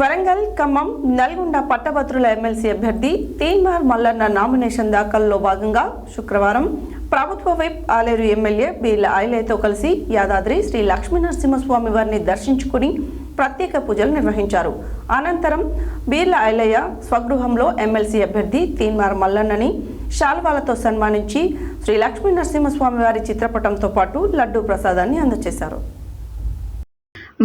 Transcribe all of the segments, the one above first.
వరంగల్, ఖమ్మం, నల్గొండ పట్టభద్రుల ఎమ్మెల్సీ అభ్యర్థి తీన్మార్ మల్లన్న నామినేషన్ దాఖలులో భాగంగా శుక్రవారం ప్రభుత్వ విప్ ఆలేరు ఎమ్మెల్యే బీర్ల ఐలయ్యతో కలిసి యాదాద్రి శ్రీ లక్ష్మీనరసింహస్వామి వారిని దర్శించుకుని ప్రత్యేక పూజలు నిర్వహించారు. అనంతరం బీర్ల ఐలయ్య స్వగృహంలో ఎమ్మెల్సీ అభ్యర్థి తీన్మార్ మల్లన్నని శాల్వాలతో సన్మానించి శ్రీ లక్ష్మీనరసింహస్వామి వారి చిత్రపటంతో పాటు లడ్డూ ప్రసాదాన్ని అందజేశారు.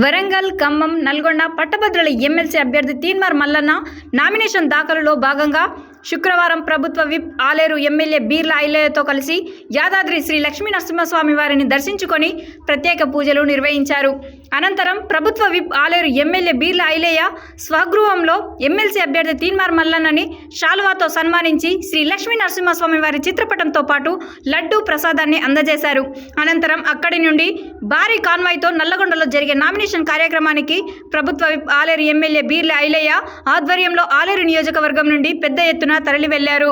వరంగల్, ఖమ్మం, నల్గొండ పట్టభద్రుల ఎమ్మెల్సీ అభ్యర్థి తీన్మార్ మల్లన్న నామినేషన్ దాఖలులో భాగంగా శుక్రవారం ప్రభుత్వ విప్ ఆలేరు ఎమ్మెల్యే బీర్ల ఐలయ్యతో కలిసి యాదాద్రి శ్రీ లక్ష్మీనరసింహస్వామి వారిని దర్శించుకొని ప్రత్యేక పూజలు నిర్వహించారు. అనంతరం ప్రభుత్వ విప్ ఆలేరు ఎమ్మెల్యే బీర్ల ఐలయ్య స్వగృహంలో ఎమ్మెల్సీ అభ్యర్థి తీన్మార్ మల్లన్నని శాలువాతో సన్మానించి శ్రీ లక్ష్మీనరసింహస్వామి వారి చిత్రపటంతో పాటు లడ్డూ ప్రసాదాన్ని అందజేశారు. అనంతరం అక్కడి నుండి భారీ కాన్వాయ్తో నల్లగొండలో జరిగే నామినేషన్ కార్యక్రమానికి ప్రభుత్వ విప్ ఆలేరు ఎమ్మెల్యే బీర్ల ఐలయ్య ఆధ్వర్యంలో ఆలేరు నియోజకవర్గం నుండి పెద్ద ఎత్తున తరలి వెళ్లారు.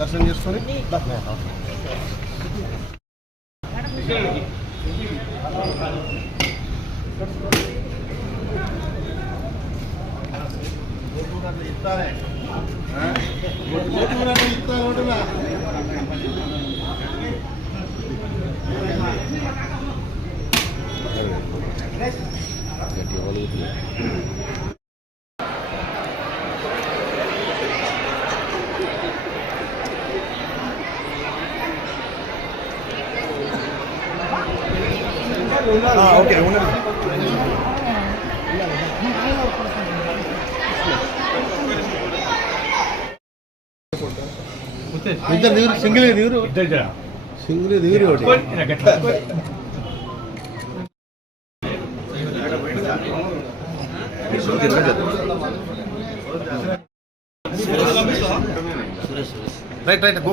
దర్శనం చేసుకొని ఓకే ఇద్దరు దిగురు సింగిల్ దిగురు రైట్ రైట్ గో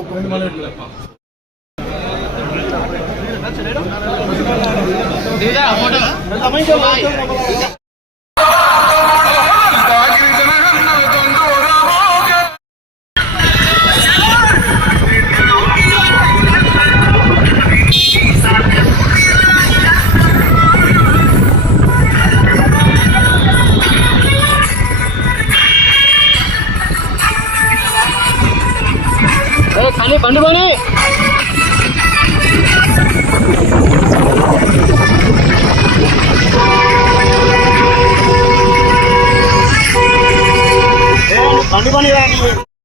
బండి బండి బండి బండి